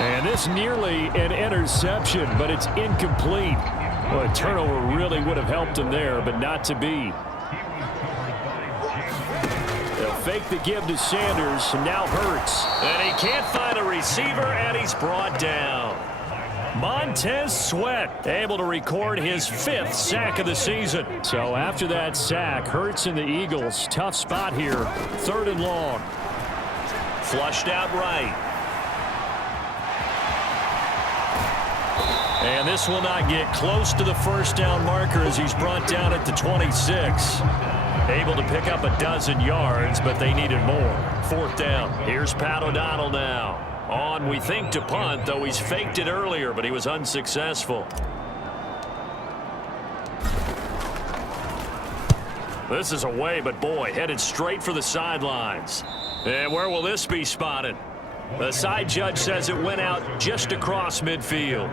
And this nearly an interception, but it's incomplete. Well, a turnover really would have helped him there, but not to be. They'll fake the give to Sanders, and now Hurts. And he can't find a receiver, and he's brought down. Montez Sweat able to record his 5th sack of the season. So after that sack, Hurts and the Eagles, tough spot here, 3rd and long. Flushed out right. And this will not get close to the first down marker as he's brought down at the 26. Able to pick up a dozen yards, but they needed more. 4th down. Here's Pat O'Donnell now. On, we think, to punt, though he's faked it earlier, but he was unsuccessful. This is away, but boy, headed straight for the sidelines. And where will this be spotted? The side judge says it went out just across midfield.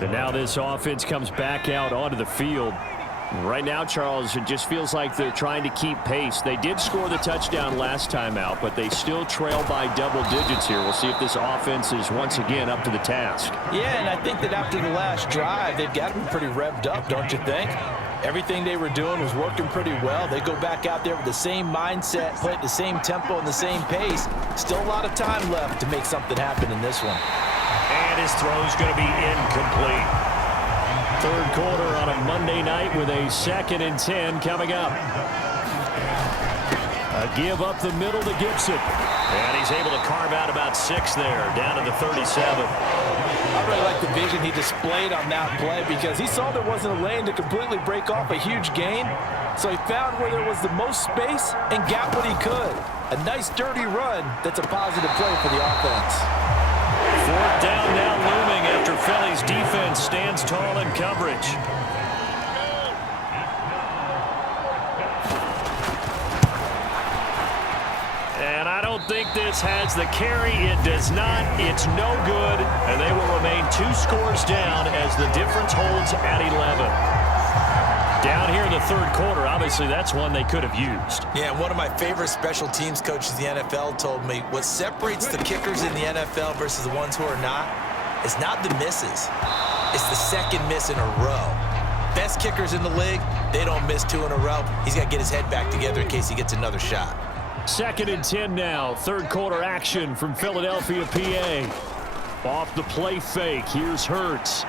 And now this offense comes back out onto the field. Right now, Charles, it just feels like they're trying to keep pace. They did score the touchdown last time out, but they still trail by double digits here. We'll see if this offense is once again up to the task. Yeah, and I think that after the last drive, they've got to be pretty revved up, don't you think? Everything they were doing was working pretty well. They go back out there with the same mindset, play at the same tempo and the same pace. Still a lot of time left to make something happen in this one. And his throw's going to be incomplete. 3rd quarter on a Monday night with a 2nd and 10 coming up. A give up the middle to Gibson. And he's able to carve out about 6 there, down to the 37. I really like the vision he displayed on that play because he saw there wasn't a lane to completely break off a huge gain. So he found where there was the most space and got what he could. A nice dirty run that's a positive play for the offense. 4th down now looming after Philly's defense stands tall in coverage. And I don't think this has the carry. It does not. It's no good. And they will remain 2 scores down as the difference holds at 11. Down here in the 3rd quarter, obviously that's one they could have used. Yeah, one of my favorite special teams coaches in the NFL told me what separates the kickers in the NFL versus the ones who are not is not the misses. It's the 2nd miss in a row. Best kickers in the league, they don't miss 2 in a row. He's got to get his head back together in case he gets another shot. 2nd and 10 now. 3rd quarter action from Philadelphia, PA. Off the play fake. Here's Hurts.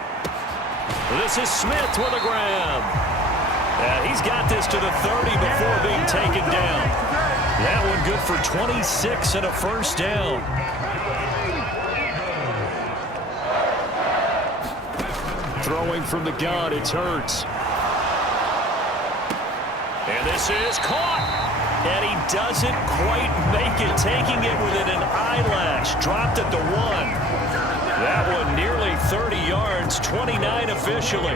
This is Smith with a grab. He's got this to the 30 before being taken down. That one good for 26 and a 1st down. Throwing from the gun, it's Hurts. And this is caught. And he doesn't quite make it, taking it within an eyelash. Dropped at the 1. That one nearly 30 yards, 29 officially.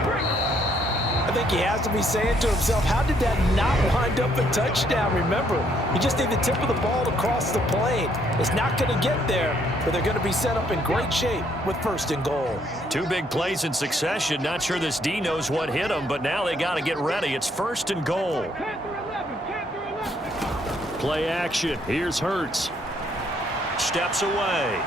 I think he has to be saying to himself, how did that not wind up a touchdown? Remember, you just need the tip of the ball to cross the plane. It's not going to get there, but they're going to be set up in great shape with 1st and goal. 2 big plays in succession. Not sure this D knows what hit him, but now they got to get ready. It's 1st and goal. Play action. Here's Hurts. Steps away.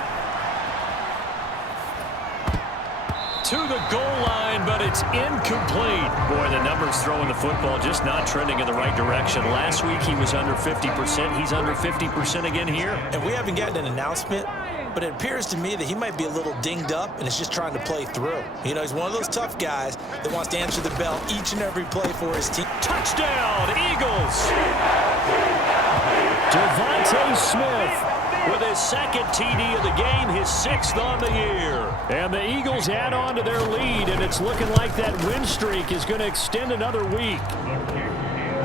To the goal line, but it's incomplete. Boy, the numbers throwing the football just not trending in the right direction. Last week he was under 50%. He's under 50% again here. And we haven't gotten an announcement, but it appears to me that he might be a little dinged up and is just trying to play through. You know, he's one of those tough guys that wants to answer the bell each and every play for his team. Touchdown, Eagles! Devontae Smith with his 2nd TD of the game, his 6th on the year. And the Eagles add on to their lead, and it's looking like that win streak is going to extend another week.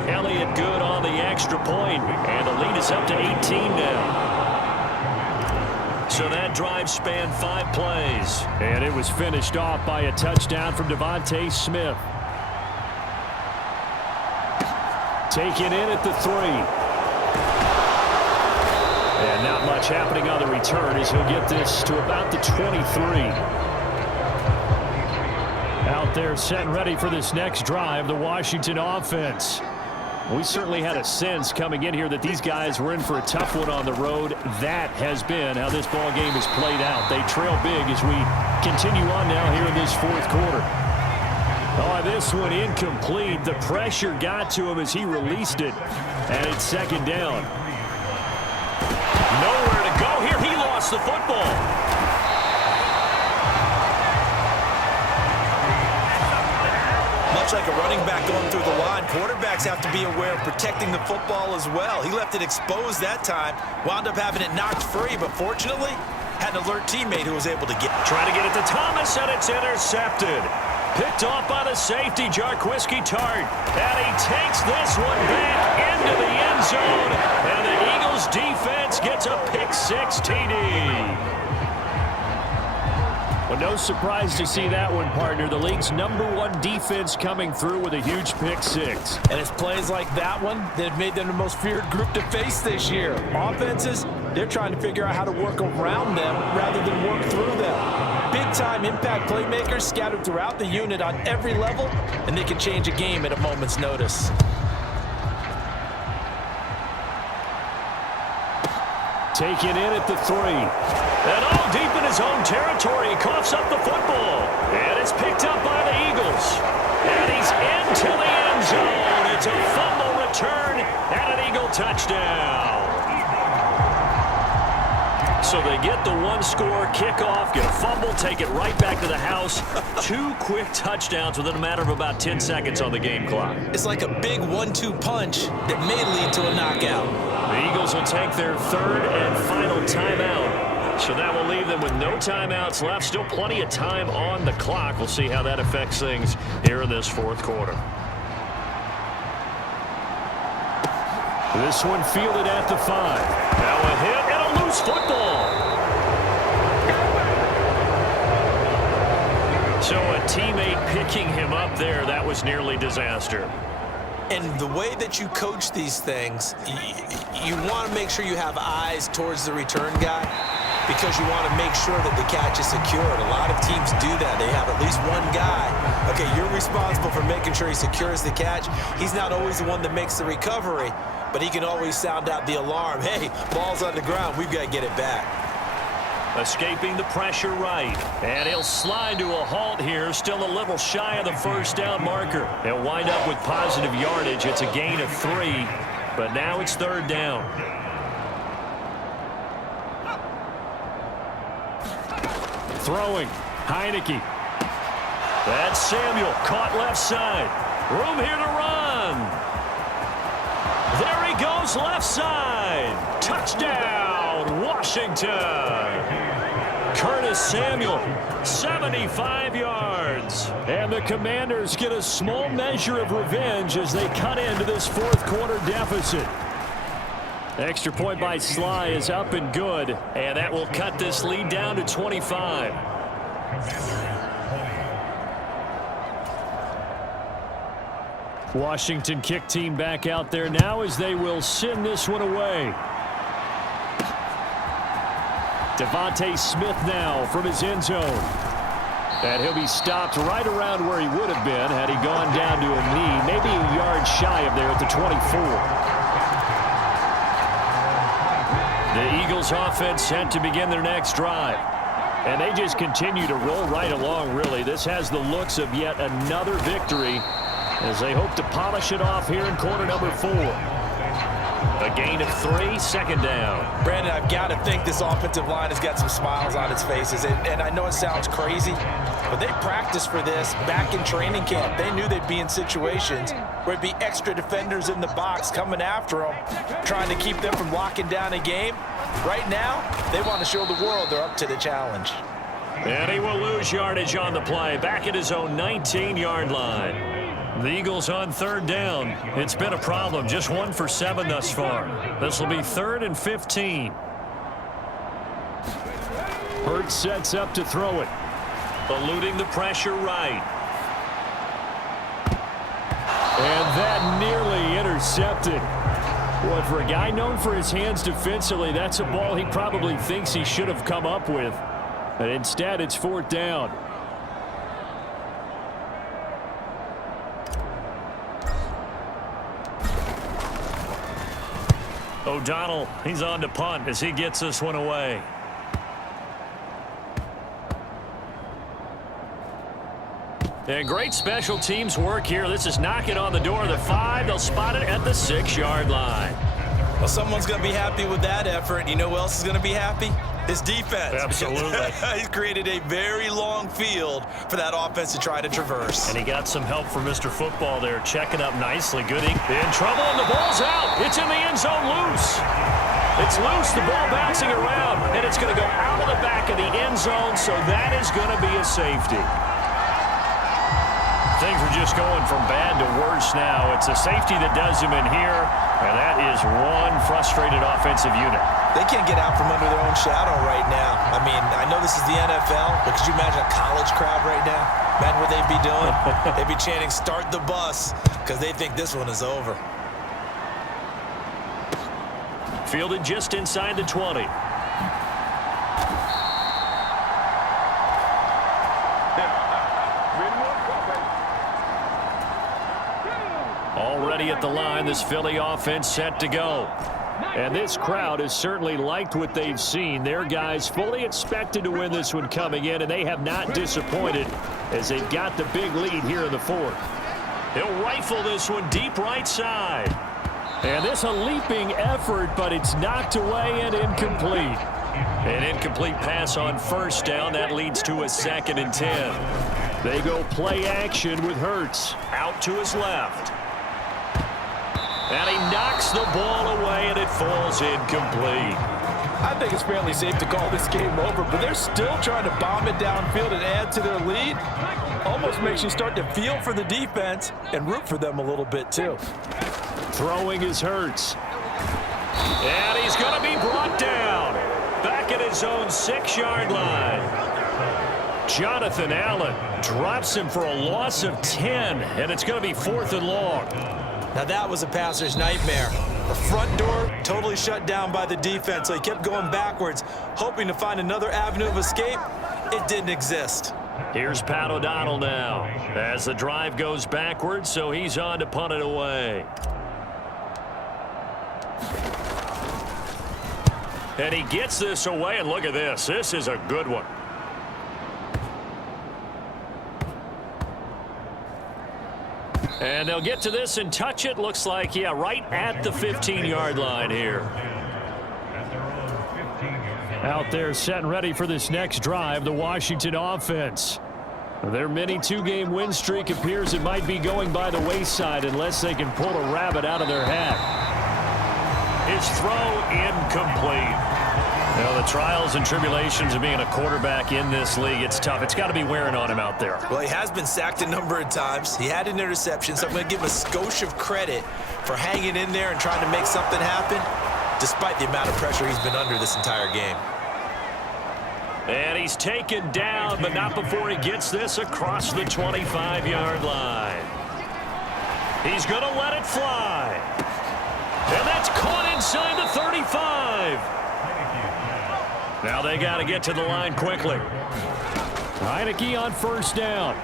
Elliott good on the extra point, and the lead is up to 18 now. So that drive spanned 5 plays. And it was finished off by a touchdown from Devontae Smith. Taken in at the 3. And not much happening on the return as he'll get this to about the 23. Out there set and ready for this next drive, the Washington offense. We certainly had a sense coming in here that these guys were in for a tough one on the road. That has been how this ball game has played out. They trail big as we continue on now here in this fourth quarter. Oh, this one incomplete. The pressure got to him as he released it, and it's second down. Nowhere to go here. He lost the football. Much like a running back going through the line, quarterbacks have to be aware of protecting the football as well. He left it exposed that time, wound up having it knocked free, but fortunately had an alert teammate who was able to get. Trying to get it to Thomas, and it's intercepted. Picked off by the safety, Jarquiski Tart. And he takes this one back into the end zone. And the Eagles defense gets a pick-6 TD. Well, no surprise to see that one, partner. The league's #1 defense coming through with a huge pick-6. And it's plays like that one that have made them the most feared group to face this year. Offenses, they're trying to figure out how to work around them rather than work through them. Big-time impact playmakers scattered throughout the unit on every level, and they can change a game at a moment's notice. Taken in at the 3. And all deep in his own territory, he coughs up the football. And it's picked up by the Eagles. And he's into the end zone. It's a fumble return and an Eagle touchdown. So they get the one-score kickoff, get a fumble, take it right back to the house. 2 quick touchdowns within a matter of about 10 seconds on the game clock. It's like a big 1-2 punch that may lead to a knockout. The Eagles will take their 3rd and final timeout. So that will leave them with no timeouts left. Still plenty of time on the clock. We'll see how that affects things here in this fourth quarter. This one fielded at the 5. Now a hit and a loose football. So a teammate picking him up there, that was nearly disaster. And the way that you coach these things, you want to make sure you have eyes towards the return guy because you want to make sure that the catch is secured. A lot of teams do that. They have at least one guy. Okay, you're responsible for making sure he secures the catch. He's not always the one that makes the recovery, but he can always sound out the alarm. Hey, ball's on the ground. We've got to get it back. Escaping the pressure right. And he'll slide to a halt here. Still a little shy of the first down marker. He'll wind up with positive yardage. It's a gain of 3, but now it's 3rd down. Throwing. Heineke. That's Samuel. Caught left side. Room here to run. There he goes left side. Touchdown, Washington. Curtis Samuel, 75 yards. And the Commanders get a small measure of revenge as they cut into this fourth quarter deficit. Extra point by Sly is up and good, and that will cut this lead down to 25. Washington kick team back out there now as they will send this one away. Devontae Smith now from his end zone. And he'll be stopped right around where he would have been had he gone down to a knee, maybe a yard shy of there at the 24. The Eagles offense set to begin their next drive. And they just continue to roll right along, really. This has the looks of yet another victory as they hope to polish it off here in quarter number 4. A gain of 3, second down. Brandon, I've got to think this offensive line has got some smiles on its faces. And I know it sounds crazy, but they practiced for this back in training camp. They knew they'd be in situations where it'd be extra defenders in the box coming after them, trying to keep them from locking down a game. Right now, they want to show the world they're up to the challenge. And he will lose yardage on the play, back at his own 19-yard line. The Eagles on 3rd down. It's been a problem. Just 1 for 7 thus far. This will be 3rd and 15. Hurts sets up to throw it. Eluding the pressure right. And that nearly intercepted. Boy, for a guy known for his hands defensively, that's a ball he probably thinks he should have come up with. But instead, it's 4th down. O'Donnell, he's on to punt as he gets this one away. And great special teams work here. This is knocking on the door of the 5. They'll spot it at the 6-yard line. Well, someone's going to be happy with that effort. You know who else is going to be happy? His defense. Absolutely. He's created a very long field for that offense to try to traverse. And he got some help from Mr. Football there, checking up nicely. Gooding in trouble, and the ball's out. It's in the end zone loose. It's loose, the ball bouncing around, and it's going to go out of the back of the end zone, so that is going to be a safety. Things are just going from bad to worse now. It's a safety that does him in here, and that is one frustrated offensive unit. They can't get out from under their own shadow right now. I mean, I know this is the NFL, but could you imagine a college crowd right now? Imagine what they'd be doing. They'd be chanting, "Start the bus," because they think this one is over. Fielded just inside the 20. Already at the line, this Philly offense set to go. And this crowd has certainly liked what they've seen. Their guys fully expected to win this one coming in, and they have not disappointed as they've got the big lead here in the 4th. He'll rifle this one deep right side. And this a leaping effort, but it's knocked away and incomplete. An incomplete pass on first down. That leads to a 2nd and 10. They go play action with Hurts out to his left. And he knocks the ball away, and it falls incomplete. I think it's fairly safe to call this game over, but they're still trying to bomb it downfield and add to their lead. Almost makes you start to feel for the defense and root for them a little bit, too. Throwing is Hurts. And he's going to be brought down. Back at his own 6-yard line. Jonathan Allen drops him for a loss of 10, and it's going to be 4th and long. Now that was a passer's nightmare. The front door totally shut down by the defense, so he kept going backwards, hoping to find another avenue of escape. It didn't exist. Here's Pat O'Donnell now as the drive goes backwards, so he's on to punt it away. And he gets this away, and look at this. This is a good one. And they'll get to this and touch it. Looks like, yeah, right at the 15-yard line here. Out there set and ready for this next drive, the Washington offense. Their mini 2-game win streak appears it might be going by the wayside unless they can pull a rabbit out of their hat. His throw incomplete. You know, the trials and tribulations of being a quarterback in this league, it's tough. It's got to be wearing on him out there. Well, he has been sacked a number of times. He had an interception, so I'm going to give him a skosh of credit for hanging in there and trying to make something happen, despite the amount of pressure he's been under this entire game. And he's taken down, but not before he gets this across the 25-yard line. He's going to let it fly. And that's caught inside the 35. Now they got to get to the line quickly. Heineke on first down.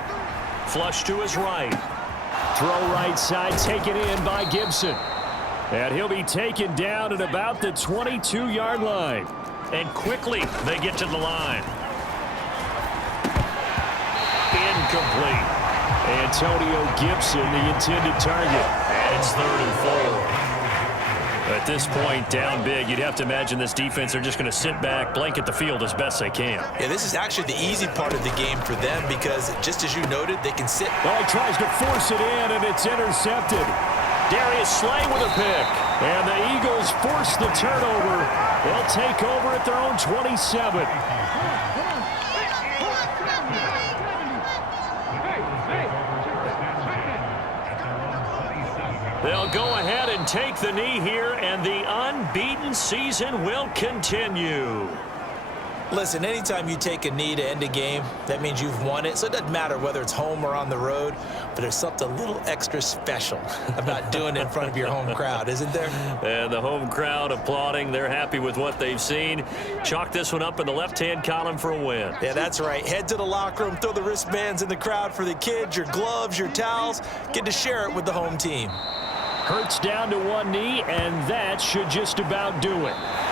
Flush to his right. Throw right side, taken in by Gibson. And he'll be taken down at about the 22-yard line. And quickly they get to the line. Incomplete. Antonio Gibson, the intended target. And it's 3rd and 4. At this point, down big, you'd have to imagine this defense are just going to sit back, blanket the field as best they can. Yeah, this is actually the easy part of the game for them because, just as you noted, they can sit. Well, he tries to force it in, and it's intercepted. Darius Slay with a pick. And the Eagles force the turnover. They'll take over at their own 27. They'll go ahead and take the knee here, and the unbeaten season will continue. Listen, anytime you take a knee to end a game, that means you've won it. So it doesn't matter whether it's home or on the road, but there's something a little extra special about doing it in front of your home crowd, isn't there? And the home crowd applauding. They're happy with what they've seen. Chalk this one up in the left-hand column for a win. Yeah, that's right. Head to the locker room, throw the wristbands in the crowd for the kids, your gloves, your towels. Get to share it with the home team. Hurts down to one knee, and that should just about do it.